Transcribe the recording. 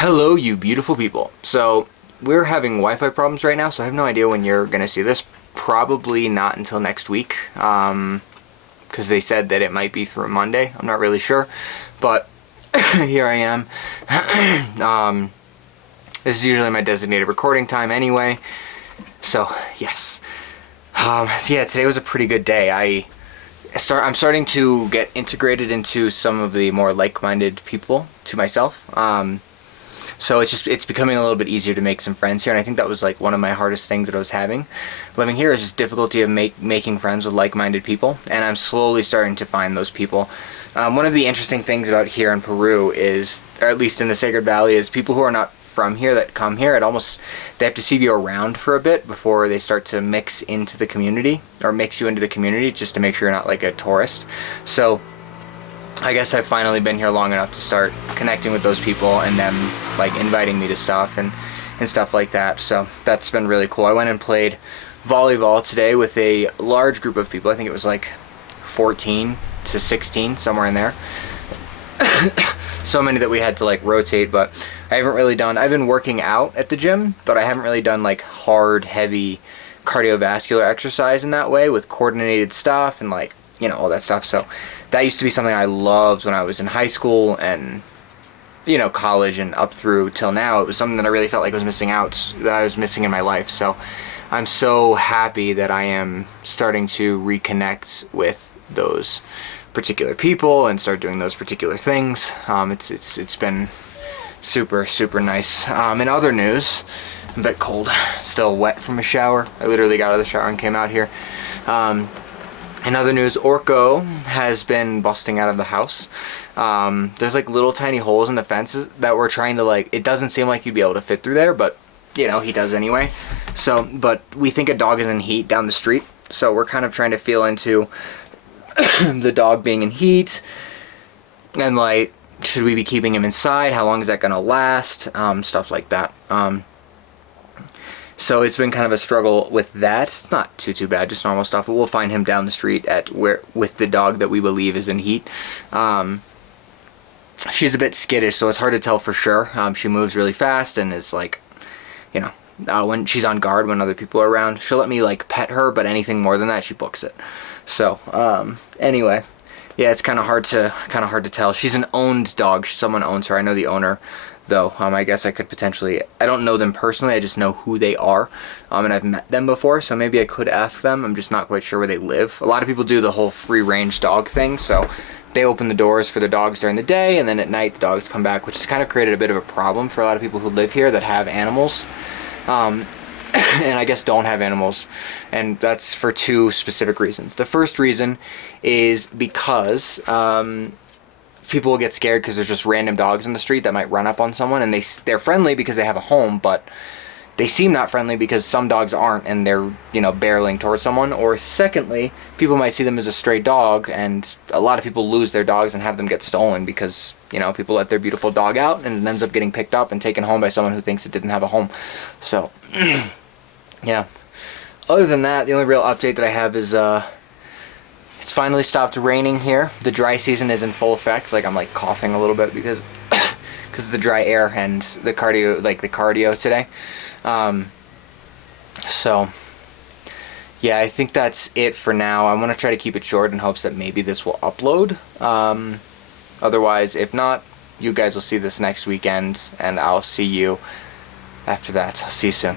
Hello, you beautiful people. So, we're having Wi-Fi problems right now, so I have no idea when you're going to see this. Probably not until next week, because they said that it might be through Monday. I'm not really sure, but here I am. This is usually my designated recording time anyway, so yes. So yeah, today was a pretty good day. I'm starting to get integrated into some of the more like-minded people to myself. So it's becoming a little bit easier to make some friends here, and I think that was like one of my hardest things that I was having living here is just difficulty of making friends with like-minded people, and I'm slowly starting to find those people. One of the interesting things about here in Peru is, or at least in the Sacred Valley, is people who are not from here that come here, they have to see you around for a bit before they start to mix into the community, or mix you into the community, just to make sure you're not like a tourist. So I guess I've finally been here long enough to start connecting with those people and them like inviting me to stuff and stuff like that. So that's been really cool. I went and played volleyball today with a large group of people. I think it was like 14 to 16, somewhere in there. So many that we had to like rotate, but I've been working out at the gym, but I haven't really done like hard, heavy cardiovascular exercise in that way with coordinated stuff and like, you know, all that stuff. So that used to be something I loved when I was in high school and, you know, college and up through till now. It was something that I really felt like I was missing in my life. So I'm so happy that I am starting to reconnect with those particular people and start doing those particular things. It's been super nice. In other news, I'm a bit cold, still wet from a shower. I literally got out of the shower and came out here. In other news, Orko has been busting out of the house. There's like little tiny holes in the fences that we're trying to like, it doesn't seem like you'd be able to fit through there, but you know, he does anyway. So, but we think a dog is in heat down the street. So we're kind of trying to feel into the dog being in heat and like, should we be keeping him inside? How long is that gonna last? Stuff like that. So it's been kind of a struggle with that. It's not too bad, just normal stuff. But we'll find him down the street with the dog that we believe is in heat. She's a bit skittish, so it's hard to tell for sure. She moves really fast and is like, you know, when she's on guard when other people are around, she'll let me like pet her, but anything more than that, she books it. So anyway, yeah, it's kind of hard to tell. She's an owned dog. Someone owns her. I know the owner, though. I guess I could potentially, I don't know them personally, I just know who they are, and I've met them before, so maybe I could ask them. I'm just not quite sure where they live. A lot of people do the whole free-range dog thing, so they open the doors for the dogs during the day, and then at night the dogs come back, which has kind of created a bit of a problem for a lot of people who live here that have animals, and I guess don't have animals, and that's for two specific reasons. The first reason is because people will get scared because there's just random dogs in the street that might run up on someone, and they're friendly because they have a home, but they seem not friendly because some dogs aren't, and they're, you know, barreling towards someone. Or secondly, people might see them as a stray dog, and a lot of people lose their dogs and have them get stolen because, you know, people let their beautiful dog out and it ends up getting picked up and taken home by someone who thinks it didn't have a home. So yeah, other than that, the only real update that I have is it's finally stopped raining here. The dry season is in full effect. Like, I'm like coughing a little bit because of the dry air and the cardio today. So yeah, I think that's it for now. I want to try to keep it short in hopes that maybe this will upload. Otherwise, if not, you guys will see this next weekend, and I'll see you after that. I'll see you soon.